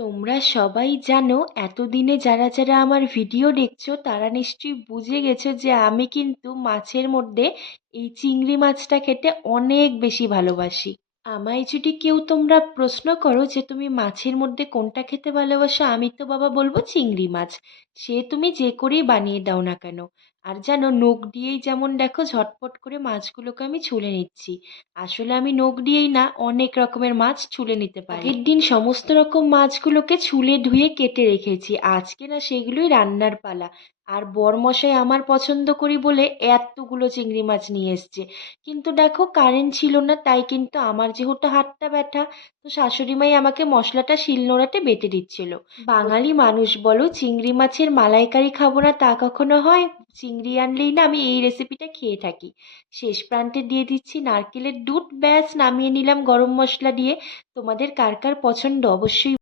তোমরা সবাই জানো, এতদিনে যারা যারা আমার ভিডিও দেখছো তারা নিশ্চয়ই বুঝে গেছো যে আমি কিন্তু মাছের মধ্যে এই চিংড়ি মাছটা খেতে অনেক বেশি ভালোবাসি। আমায় যদি কেউ তোমরা প্রশ্ন করো যে তুমি মাছের মধ্যে কোনটা খেতে ভালোবাসো, আমি তো বাবা বলবো চিংড়ি মাছ। সে তুমি যে করেই বানিয়ে দাও না কেন। আর জানো, নখ দিয়েই যেমন দেখো ঝটপট করে মাছগুলোকে আমি ছুলে নিচ্ছি। আসলে আমি নখ দিয়েই না, অনেক রকমের মাছ ছুলে নিতে পারি। আগের দিন সমস্ত রকম মাছগুলোকে ছুলে ধুয়ে কেটে রেখেছি, আজকে না সেগুলোই রান্নার পালা। আর বরমশাই আমার পছন্দ করি বলে এতগুলো চিংড়ি মাছ নিয়ে এসছে। কিন্তু দেখো, কারেন্ট ছিল না, তাই কিন্তু আমার যেহেতু হাতটা ব্যথা, তো শাশুড়ি মাই আমাকে মশলাটা শিলনোড়াতে বেটে দিচ্ছিল। বাঙালি মানুষ বলো, চিংড়ি মাছের মালাইকারি খাবো না তা কখনো হয়? চিংড়ি আনলেই না আমি এই রেসিপিটা খেয়ে থাকি। শেষ প্রান্তে দিয়ে দিচ্ছি নারকেলের দুধ, ব্যাস নামিয়ে নিলাম গরম মশলা দিয়ে। তোমাদের কার কার পছন্দ অবশ্যই